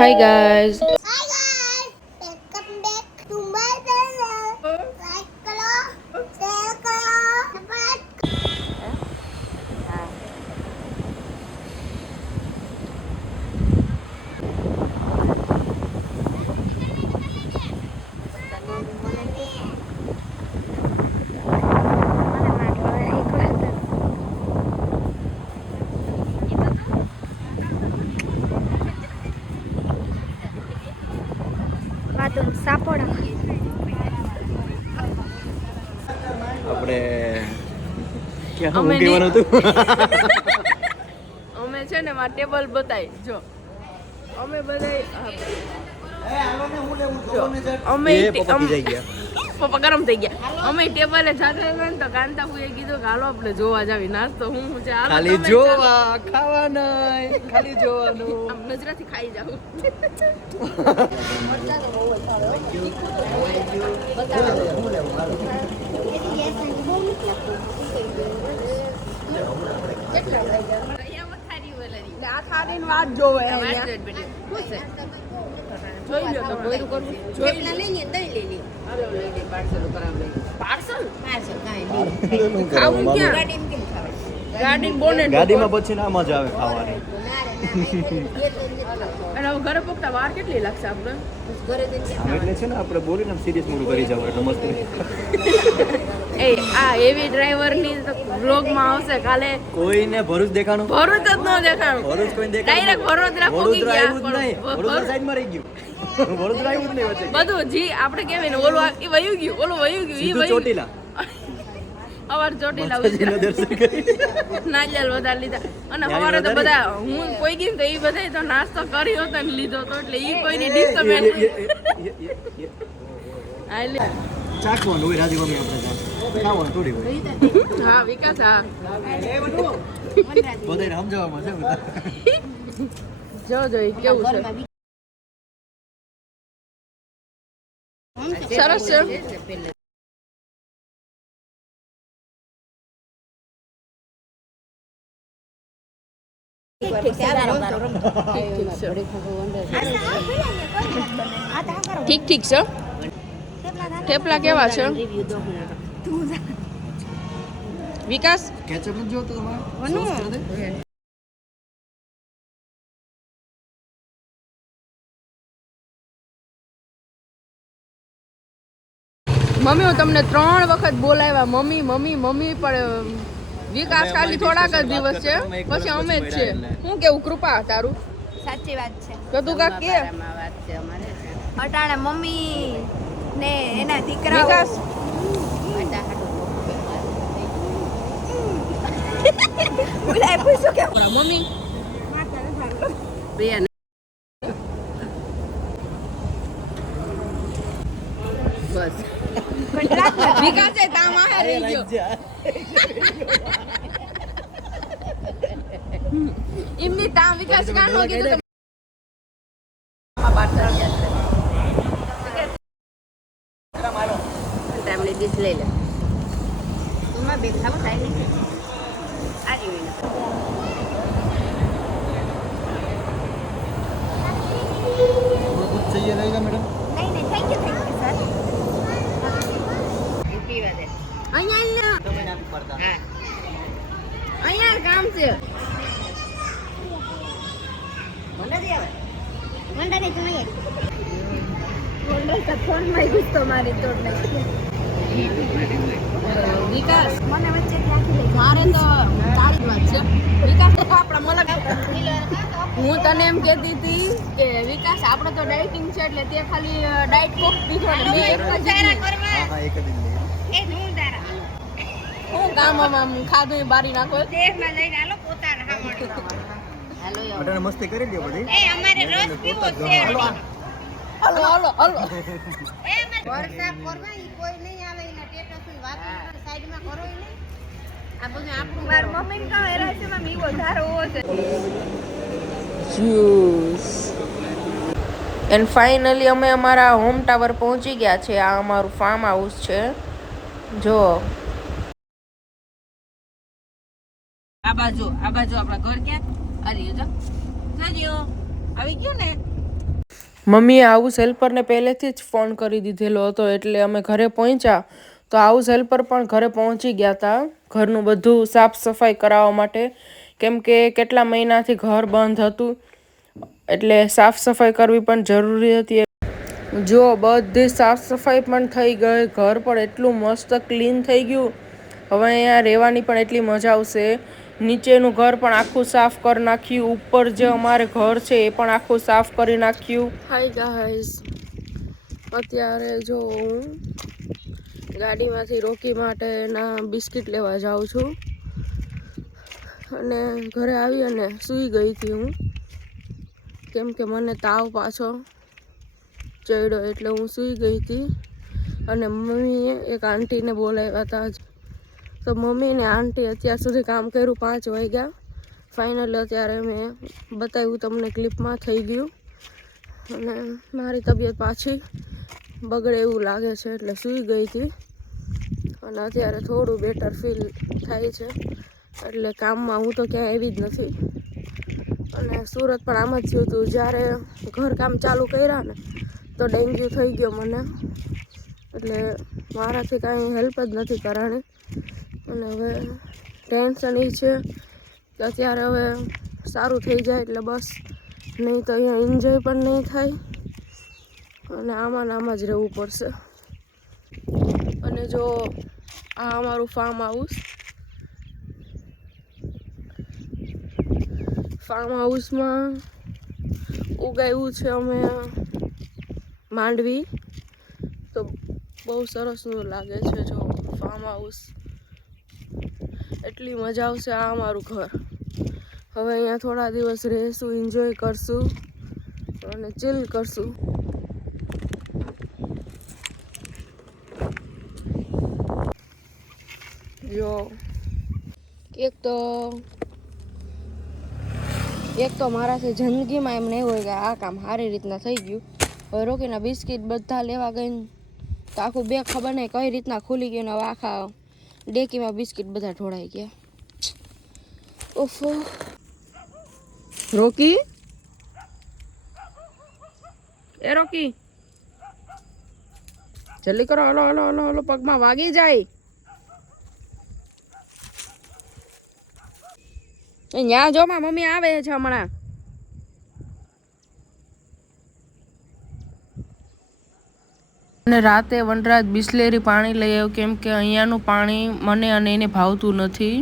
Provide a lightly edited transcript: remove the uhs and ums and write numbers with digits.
Hi guys. Hi guys, welcome back to my channel. Like करो, share करो, subscribe. સાપોડા આપણે ક્યાં અમે મૂકવાનું હતું અમે છે ને માં ટેબલ બતાવી જો અમે બધા અમે એ પપ્પા ખીજાઈ ગયા. પપ્પા ગરમ થઈ ગયા અમે ટેબલે જાતે ને તો કાંતા ફુએ કીધું કે હાલો આપણે જોવા જાવી નાસ્તો હું છે હાલો ખાલી તમે જોવા ખાવા નહીં ખાલી જોવાનું ચાલો. આમ નજરાથી ખાઈ જાવ આ થાળીની વાત જોવે જોઈ લો તો કોઈનું કરવું જોઈ લો પાર્સલ ખાવું ક્યાં ગાડી બોનેટ ગાડીમાં પછી ના મજા આવે ખાવાની અને હવે ઘરે પોકતા વાર કેટલી લાગશે આપણે આમ એટલે છે ને આપણે બોલીને સિરિયસ મૂડ કરી જાવ એટલે મસ્ત એ આ એવી ડ્રાઈવર ની વ્લોગ માં આવશે કાલે કોઈને ભરૂચ દેખાણું ભરૂચ જ ન દેખાણું ભરૂચ કોઈને દેખાણું ડાયરેક્ટ વડોદરા પોકી વડોદરા ગયા આવ્યું જ નહીં વડોદરા સાઈડમાં રહી ગયું વડોદરા આવ્યું જ નહીં વચ્ચે બધું જી આપણે કેવાય ને ઓલું એ વયું ગયું ઓલું વયું ગયું ઈ સીધું વયું ચોટીલા અવાર ચોટીલા માતાજીના દર્શન કરી નારિયેલ વધારે લીધા અને નારિયેલ સવારે તો વધારે? બધા હું કોઈ ગઈ ને તો એ બધા તો નાસ્તો કર્યો હતો ને લીધો હતો એટલે ઈ કોઈની ડીશ તો મેં હા લે ચાખવાનું હોય રાજી મમ્મી આપણે ખાવાનું થોડી હોય હા વિકાસ હા બધાને સમજાવવામાં છે બધા જો જો ઈ કેવું છે સરસ છે ઠીક ઠીક છે થેપલા કેવા છે વિકાસ કેચઅપ નથી જોતો તમારે સોસ કરી દે? મમ્મી હું તમને 3 વખત બોલાવ્યા મમ્મી મમ્મી મમ્મી પણ વિકાસ ખાલી થોડાક જ દિવસ છે પછી અમે જ છે શું કેવું કૃપા તારું સાચી વાત છે તો તું કાક કે અટાણે મમ્મી ને એના દીકરા વિકાસ બોલાય પૂછો કે મમ્મી પ્રિયા બસ વિકાસ એ તામ આયા રહી ગયો એમની તામ વિકાસ કાનો કીધું તો ટાઈમની ડીશ લઈ લે તું બે ખાવ થાય ને આ જોઈ ને कुछ चाहिए रहेगा मैडम નહીં નહીં થેન્ક યુ સર પીવા દે અહીંયા तो मैंने आपको पढ़ता હા અહીંયા કામ છે મને દે આવે મંડા ને જોઈએ મંડળ તો ફોન માં ગુસ્સો મારી તોડ નાખી વિકાસ મને વચ્ચે રાખી લે મારે તો તારી વાત છે વિકાસ તો આપણા મલક હું તને એમ કહેતી હતી કે વિકાસ આપણે તો ડાયટિંગ છે એટલે તે ખાલી ડાયટ કોક પીધો ને મેં એક જ લીધી. हाँ हाँ एक दिन लिए એ હું તારા હું ગામમાં આમ ખાધું એ બારી નાખો દેશમાં લઈને આલો પોતાના હામડ હાલો બટાને મસ્તી કરી લ્યો બધી એ અમારે રસ પીવો છે હાલો હાલો હાલો એ અમારે વરસાદ કરવા ઈ કોઈ નહીં આવે એના ટેટસ વાત સાઈડમાં કરો ઈ નહીં આ બધું આપણું માર મમ્મીને કહો એલા છે મમ્મી વધારે હોવો છે જ્યુસ એન્ડ ફાઇનલી અમે અમારા હોમ ટાવર પહોંચી ગયા છે આ અમારું ફાર્મ હાઉસ છે જો આ બાજુ આપણા ઘર ક્યાં અરે જો આવી ગયું ને મમ્મીએ હાઉસ હેલ્પરને પહેલેથી જ ફોન કરી દીધેલો હતો, એટલે અમે ઘરે પહોંચ્યા તો હાઉસ હેલ્પર પણ ઘરે પહોંચી ગયા હતા ઘરનું બધું સાફ સફાઈ કરાવવા માટે, કેમ કે કેટલા મહિનાથી ઘર બંધ હતું એટલે સાફ સફાઈ કરવી પણ જરૂરી હતી. જો બધી સાફ સફાઈ પણ થઈ ગઈ, ઘર પણ એટલું મસ્ત ક્લીન થઈ ગયું. હવે અહીંયા રહેવાની પણ એટલી મજા આવશે. નીચેનું ઘર પણ આખું સાફ કરી નાખ્યું, ઉપર જે અમારે ઘર છે એ પણ આખું સાફ કરી નાખ્યું. હાય ગાઈસ, અત્યારે જો હું ગાડીમાંથી રોકી માટેના બિસ્કિટ લેવા જાઉં છું અને ઘરે આવી અને સૂઈ ગઈ હતી હું, કેમ કે મને તાવ પાછો ચડ્યો એટલે હું સૂઈ ગઈ હતી. અને મમ્મીએ એક આંટીને બોલાવ્યા હતા, તો મમ્મી ને આંટી અત્યાર સુધી કામ કર્યું 5 વાગ્યા. ફાઇનલી અત્યારે મેં બતાવ્યું તમને ક્લિપમાં થઈ ગયું અને મારી તબિયત પાછી બગડે એવું લાગે છે એટલે સૂઈ ગઈ હતી અને અત્યારે થોડું બેટર ફીલ થાય છે, એટલે કામમાં હું તો ક્યાંય આવી જ નથી. અને સુરત પણ આમ જ થયું હતું, જ્યારે ઘરકામ ચાલુ કર્યા ને તો ડેન્ગ્યુ થઈ ગયો મને, એટલે મારાથી કાંઈ હેલ્પ જ નથી કરાણી. અને હવે ટેન્શન એ છે કે અત્યારે હવે સારું થઈ જાય એટલે બસ, નહીં તો અહીંયા એન્જોય પણ નહીં થાય અને આમાં ને આમ જ રહેવું પડશે. અને જો આ અમારું ફાર્મ હાઉસમાં ઉગાવ્યું છે અમે માંડવી, તો બહુ સરસ લાગે છે. જો ફાર્મ હાઉસ, એટલી મજા આવશે. આ અમારું ઘર. હવે અહીંયા થોડા દિવસ રહેશું, એન્જોય કરશું અને ચિલ કરશું. જો એક તો મારાથી જિંદગીમાં એમ નહીં હોય કે આ કામ સારી રીતના થઈ ગયું. હવે રોકીના બિસ્કિટ બધા લેવા ગઈ તો આખું બેગ ખબર નહીં કઈ રીતના ખુલી ગયું ને હવે આખા ડેકીમાં બિસ્કિટ બધા ઢોળાઈ ગયા. ઓફો રોકી, એ રોકી જલ્દી કરો, હલો હલો હલો હલો, પગમાં વાગી જાય. અહીંયા જો માં મમ્મી આવે છે હમણાં. અને રાતે વનરાજ બિસ્લેરી પાણી લઈ આવ્યો, કેમ કે અહીંયાનું પાણી મને અને એને ભાવતું નથી.